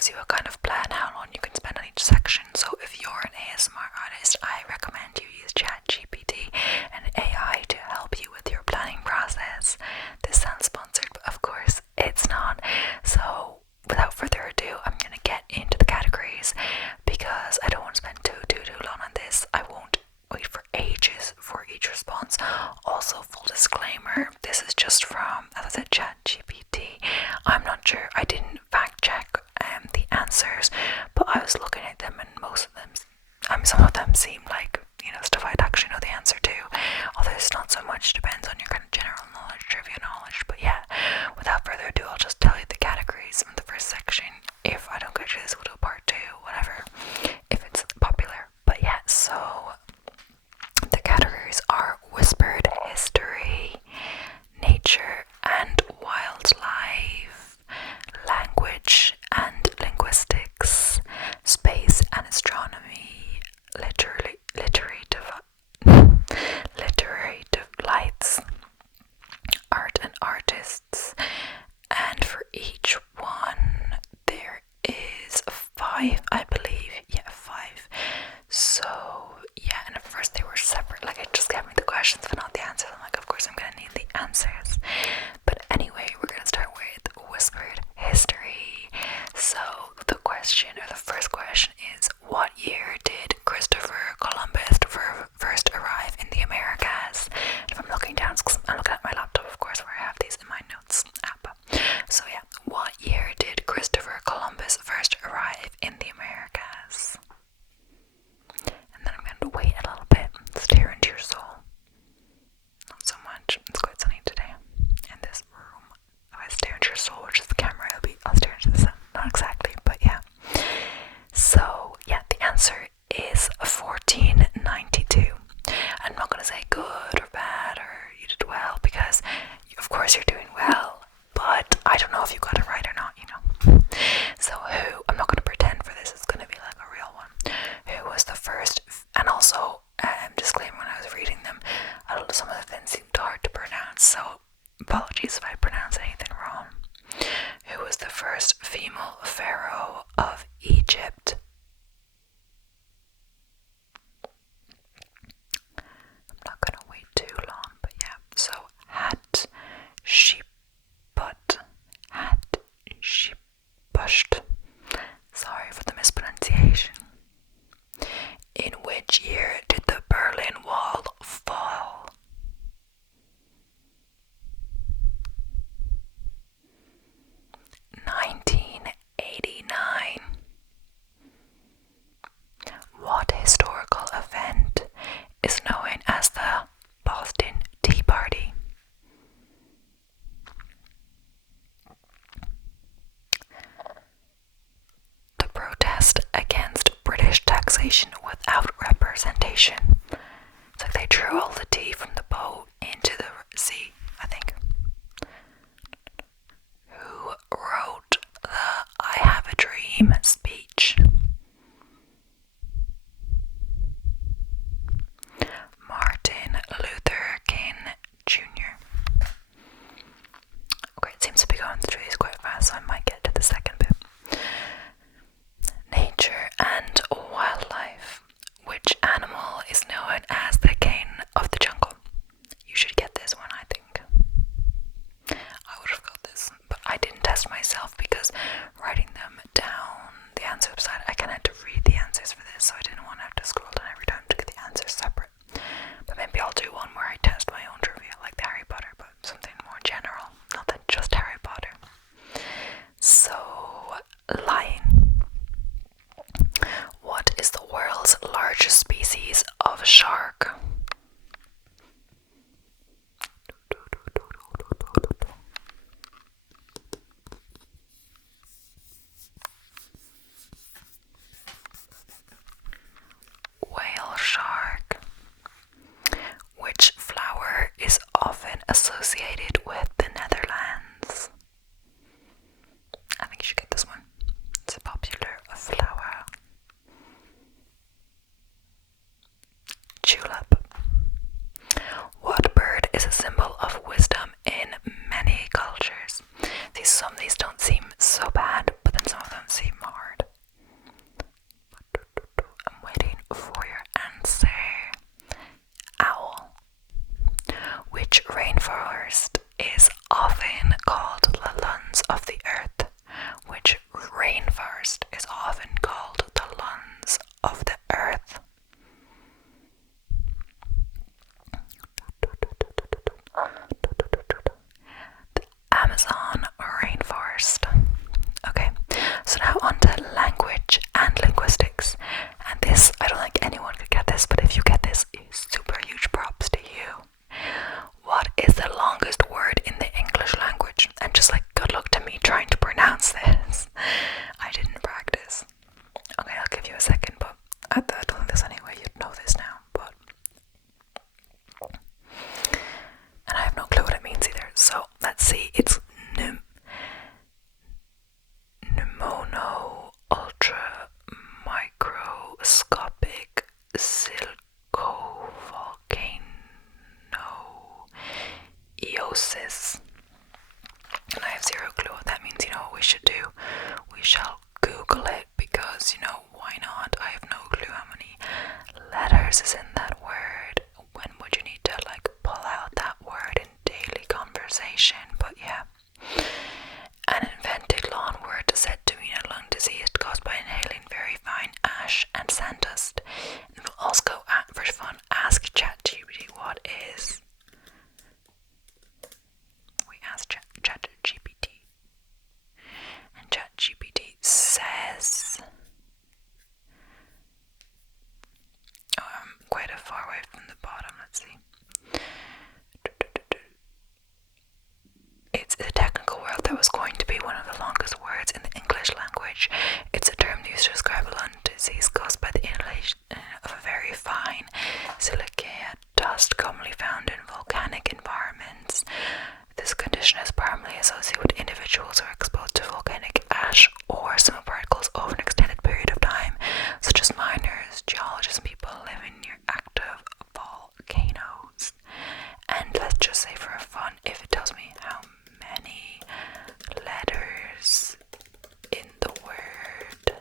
gives you a kind of plan how long you can spend on each section. So if you're an ASMR artist, I recommend you use ChatGPT and AI to help you with your planning process. This sounds sponsored, but of course it's not. So without further ado, I'm going to get into the categories because I don't want to spend too long on this. I won't wait for ages for each response. Also, full disclaimer, this is just from, as I said, ChatGPT. I'm not sure, I didn't fact check the answers, but I was looking at them and most of them, some of them seem like, stuff I'd actually know the answer to. Although it's not so much, depends on your kind of general knowledge, trivia knowledge. But yeah, without further ado, I'll just tell you the categories from the first section. If I don't get to this, we'll do a part 2, whatever, if it's popular. But yeah, so the categories are whispered history, nature and wildlife, language and linguistics, space and astronomy, literary lights, art and artists. And for each one there is 5, I believe. Yeah, 5. So yeah, and at first they were separate, like it just gave me the questions but not the answers. I'm like, of course I'm gonna need the answers. But anyway, we're gonna start with whispered history. So the first question is, what year did Christopher Columbus first arrive in the Americas? If I'm looking down, it's 'cause I'm looking at my laptop, of course, where I have these in my notes app. So yeah, what year did Christopher Columbus first arrive in the Americas? And then I'm going to wait a little bit, stare into your soul. Not so much, it's quite sunny today in this room. If I stare into your soul, which is the camera, I'll stare into the sun. Not exactly, but yeah. So yeah, the answer is 1492. I'm not going to say good or bad or you did well, because of course you're doing well, but I don't know if you got it right or not, So I'm not going to pretend for this, it's going to be like a real one. Who was the first, and also, disclaimer, when I was reading them, some of the things seemed hard to pronounce, so apologies if I pronounce anything wrong. Who was the first female pharaoh of Egypt? I'm not going to wait too long, but yeah, so Hatshepsut. Sorry for the mispronunciation. In which year did the Berlin Wall fall? (1989). What historical event is known as the Boston Tea Party? The protest against British taxation without representation. It's like they drew all the tea from the boat into the sea, I think. Who wrote the I Have a Dream speech? Martin Luther King Jr. Okay, it seems to be going through these quite fast, so I might get to the second bit. Nature and wildlife. Which animal is known as the king of the jungle? rainforest is often called the lungs of the earth? The Amazon rainforest. Okay, so now on to language and linguistics. And this, I don't think anyone could get this, but if you get this, super huge props to you. What is the longest word in the English language? And just like good luck to me trying to pronounce this. I didn't practice. Okay, I'll give you a second, but I don't think there's any way you'd know this now, but and I have no clue what it means either. So let's see. It's pneumono ultra microscopic silcovolcanoeosis. And I have zero clue what that means. You know what we should do? We shall Google it, because, you know, why not? I have no clue how many letters is in that word. When would you need to like pull out that word in daily conversation? But yeah. An invented lawn word said to mean a lung disease caused by inhaling very fine ash and sand dust. And we'll also go for fun, ask ChatGPT what is. We asked ChatGPT, and ChatGPT says, oh, I'm quite a far away from the bottom, let's see. It's a technical word that was going to be one of the longest words in the English language. It's a term used to describe a lung disease caused by the inhalation of a very fine silica dust commonly found in volcanic environments. This condition is primarily associated with individuals who are exposed to volcanic ash or similar particles over an extended period of time, such as miners, geologists, and people living near active volcanoes. And let's just say for fun, if it tells me how many letters in the word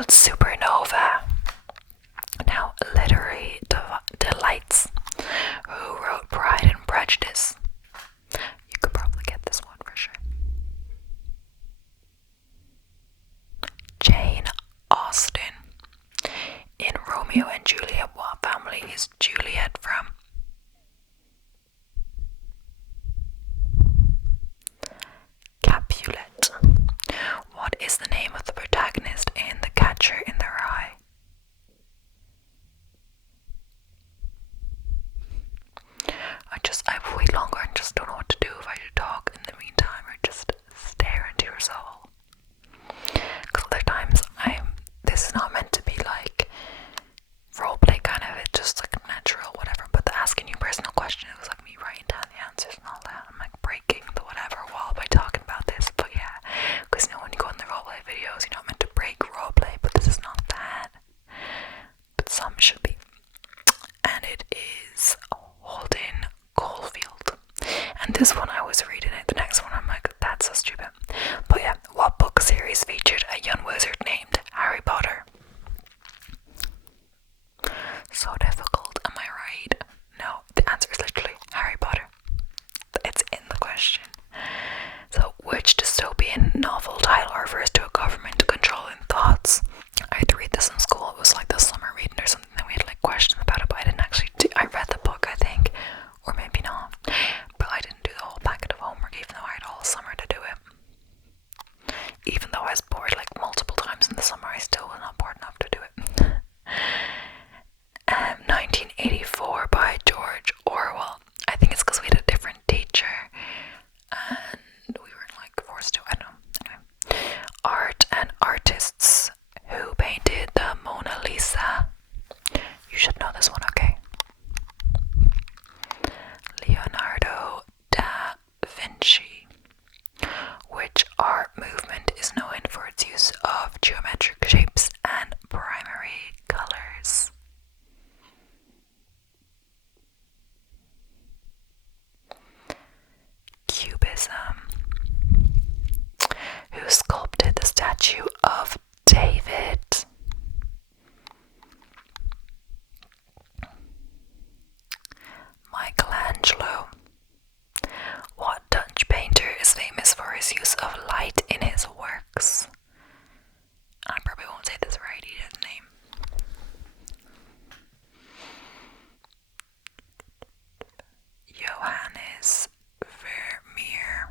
called Supernova. Now, literary delights. Who wrote Pride and Prejudice? You could probably get this one for sure. Jane Austen. In Romeo and Juliet, what family is Juliet from? Capulet. What is the name of the protagonist in The Catcher in the Rye? I have way longer and just don't know what to do, if I should talk in the meantime or just stare into your soul. Because other times this is not meant to be like roleplay kind of, it's just like natural whatever, but the asking you personal question, it was like me writing down the answers and all that. I'm like breaking the whatever wall by talking about this, but yeah, because when you go in the roleplay videos, you're not meant to break roleplay, but this is not that, but some should be. And it is Holden Caulfield. And this one I was reading it, the next one I'm like, that's so stupid. But yeah, what book series featured a young wizard named Harry Potter? So difficult, am I right? No, the answer is literally Harry Potter. It's in the question. So, which dystopian novel title refers to a government controlling thoughts? I had to read this in school. It was like the summer reading or something, and we had like questions about it, but I didn't actually I read the book, I think, or maybe not, but I didn't do the whole packet of homework, even though I had all summer to do it. Even though I was bored like multiple times in the summer, I still was not bored enough to do it. 1984 by George Orwell. I think it's because we had a different teacher and we were like forced to, I don't know. Anyway. Art and artists. Who painted the Mona Lisa? You should know this one, okay? Leonardo da Vinci. Which art movement is known for its use of geometric shapes and primary colors? Cubism. Who sculpted the statue of David? Michelangelo. What Dutch painter is famous for his use of light in his works? I probably won't say this right, he didn't name. Johannes Vermeer.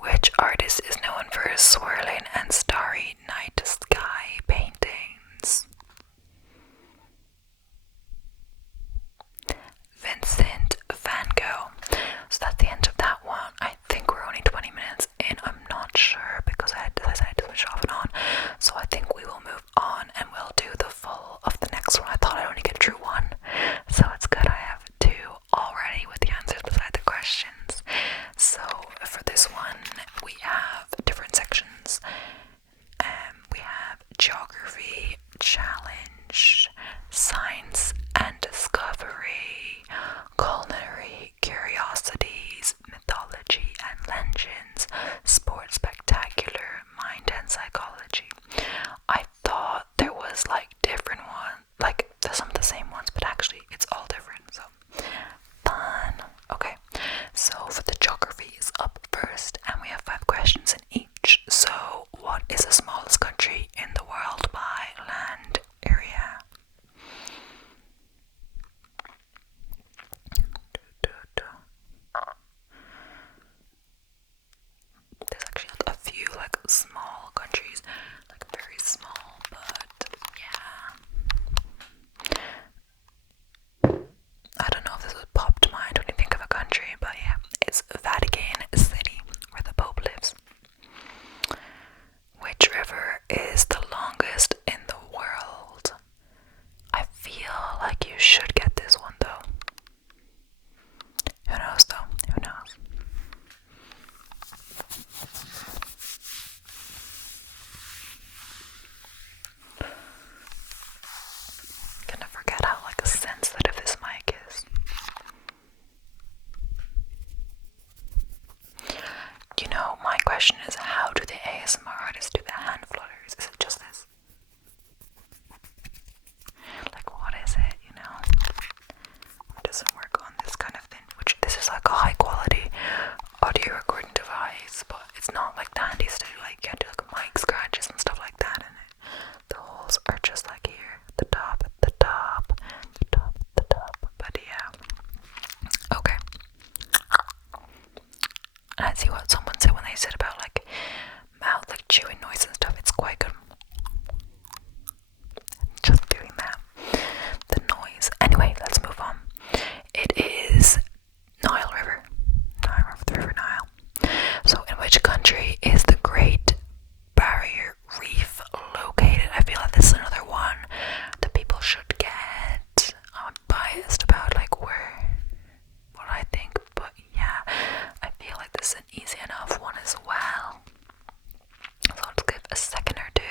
Which artist is known for his swirling and starry night sky paintings? Vincent van Gogh. So that's the end of that one. I think we're only 20 minutes in. I'm not sure because I decided to switch off and on. So I think we will move on and we'll do the full of the next one. I thought I'd only get through one. So it's good I have two already with the answers beside the questions. So for this one, we have different sections. We have geography, challenge, science and discovery, culinary, curiosities, mythology and legends, sports spectacular, mind and psychology, quite good. Just doing that. The noise. Anyway, let's move on. It is Nile River. Nile River, the River Nile. So, in which country is the Great Barrier Reef located? I feel like this is another one that people should get. I'm biased about like what I think, but yeah, I feel like this is an easy enough one as well. So let's give a second or two.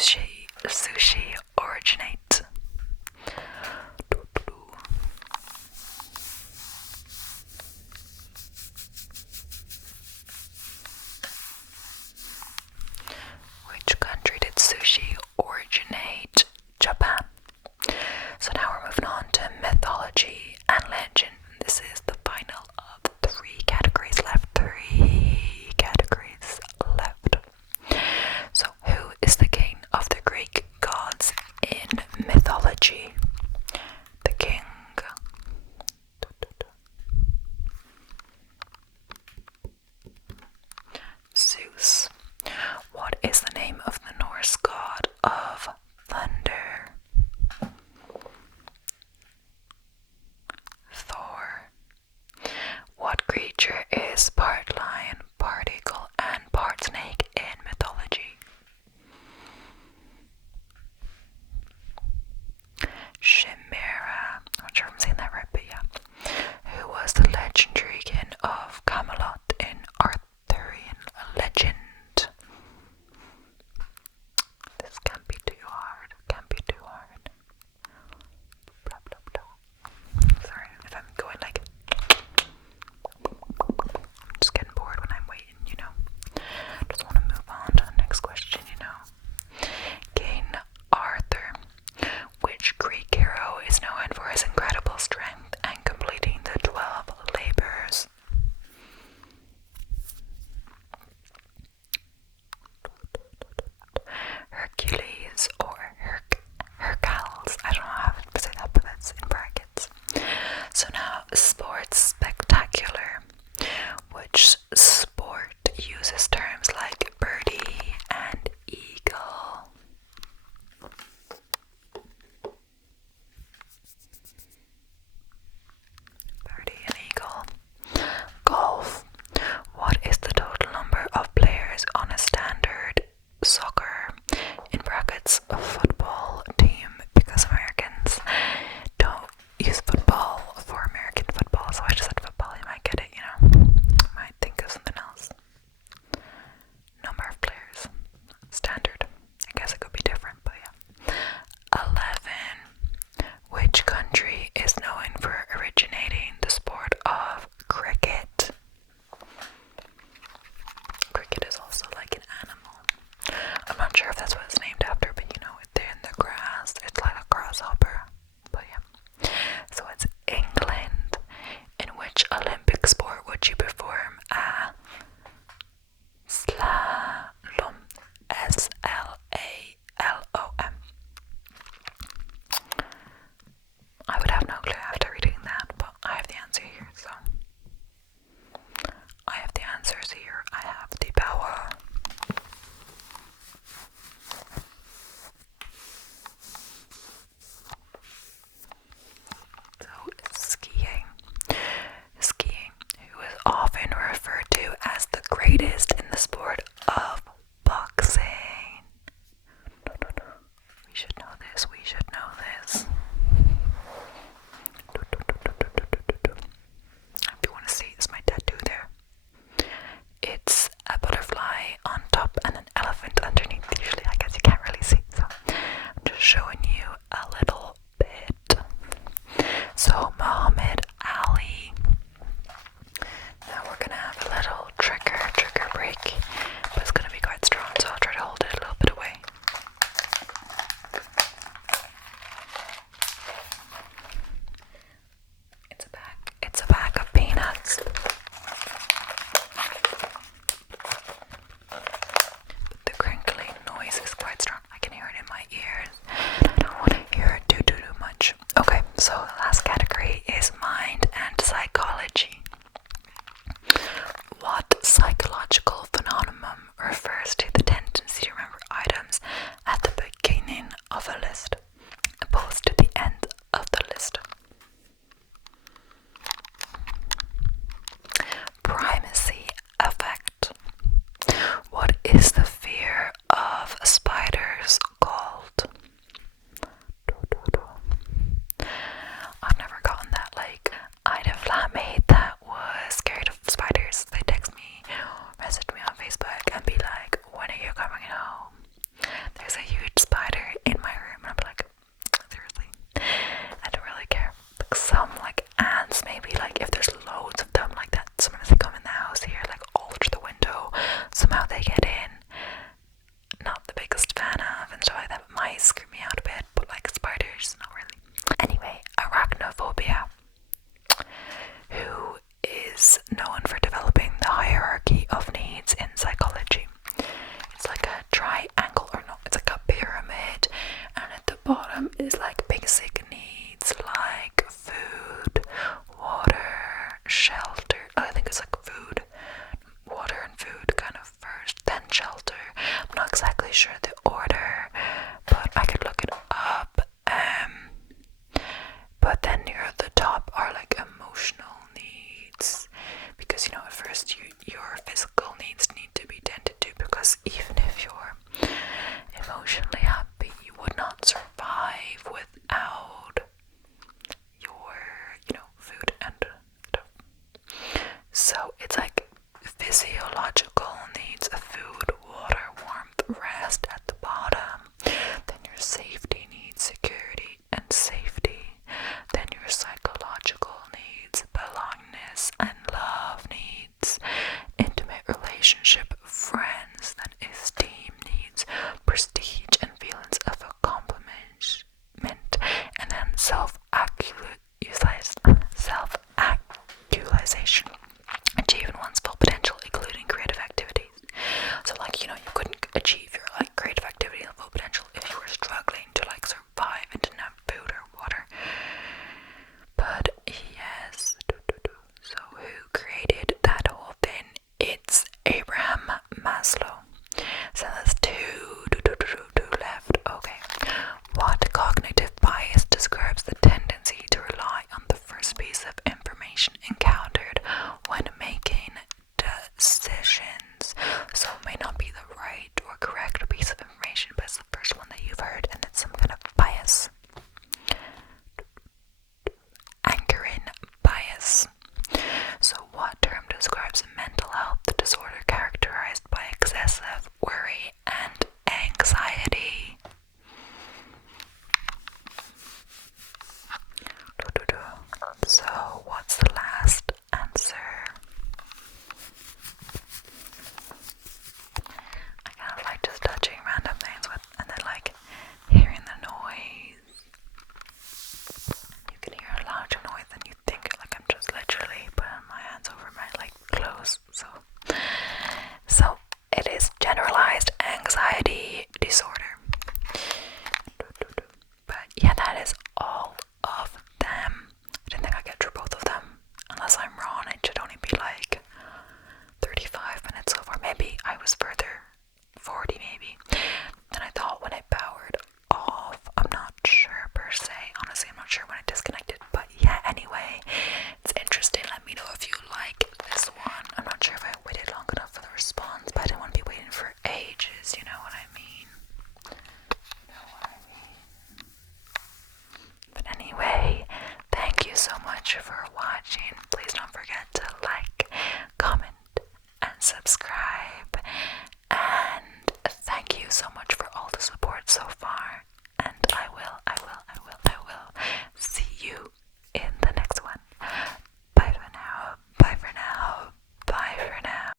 sushi originate? Which country did sushi originate? Japan. So now we're moving on to mythology and legend. This is the final of 3 categories left. 3 categories left. So who is the king of the Greek gods in mythology? The king. Zeus. What is the name of the Norse god of thunder? Thor. What creature is part lion, part eagle, and part snake in mythology? Chimera. I'm not sure if I'm saying that right, but yeah. Who was the legendary king of Camelot in Arthurian legend? This can't be too hard. Can't be too hard. Blah blah blah. Sorry if I'm going like. I'm just getting bored when I'm waiting, you know. Just want to move on to the next question, you know. King Arthur. Which Greek hero is known for his incredible strength and completing the 12 labors? Hercules or Hercules. I don't know how to say that, but that's in brackets. So now, sports spectacular. Which sport uses terms like birdie and eagle? Birdie and eagle. Golf. What is the total number of players on a standard soccer, in brackets, football team? Because Americans don't use football for American football, so I just said football. You might get it, you know. Might think of something else. Number of players. Standard. I guess it could be different, but yeah. 11. Which country is known for originating the sport of cricket? Cricket is also like an animal. I'm not sure if that's what it's named after, but you know, they're in the grass. It's like a grasshopper. But yeah. So it's England. In which Olympic sport would you perform a slalom? SLALOM. I would have no clue after reading that, but I have the answer here, so I have the answers here. I have the power. So skiing. Skiing, who is often referred to as the greatest in the sport of boxing. We should know this. We should know this. If you want to see, it's my tattoo there. It's a butterfly on top and an elephant underneath. Usually, I guess you can't really see, so I'm just showing you a little bit. So, Muhammad Ali. Now we're gonna have a little trigger break, but it's gonna be quite strong, so I'll try to hold it a little bit away. It's a bag of peanuts. But the crinkling noise is quite strong. I can hear it in my ears. I don't want to hear it too much. Okay, so the last category is mind and psychology. What psychological phenomenon refers to the tendency to remember items at the beginning of a list opposed to the end of the list? Primacy effect. What is the fear of spiders called? I've never gotten that. Like, I had a flatmate that was scared of spiders. They text me, message me on Facebook and be like, when are you coming home? There's a huge sure the order, but I could look it up. But then near the top are like emotional needs, because you know at first your physical needs need to be tended to, because even if you're emotionally happy, you would not survive without your, you know, food and stuff. So it's like physiological needs of food, water, warmth, rest at the bottom. Then your safety needs, security and safety. Then your psychological needs, belongingness and love needs, intimate relationship, friends. Then esteem needs, prestige and feelings of accomplishment. And then self-actualization, achieving one's full potential, including creative activities. So like, you know, you couldn't achieve your like creative activity and full potential if you were struggling to like survive and didn't have food or water. But yes, so who created that whole thing? It's Abraham Maslow. So that's two left. Okay. What cognitive bias describes the tendency to rely on the first piece of information encountered when making decisions? So it may not be the right or correct piece of information, but it's the first one that you've heard, and it's some kind of bias. Anchoring bias. So what term describes a mental health disorder characterized by excessive worry and anxiety? So what's the last answer? I kind of like just touching random things and then like hearing the noise. You can hear a larger noise than you think, like I'm just literally putting my hands over my like clothes. So it is generalized anxiety disorder. But yeah, that is all of them. I didn't think I'd get through both of them. Unless I'm wrong, it should only be like 35 minutes so far. Maybe I was further, 40 maybe. And I thought when it powered off. I'm not sure per se. Honestly, I'm not sure when it disconnected. But yeah, anyway, it's interesting. Let me know if you like this one. I'm not sure if I waited long enough for the response, but I didn't want to be waiting for ages, you know what I mean? But anyway, thank you so much for watching. Please don't forget to like,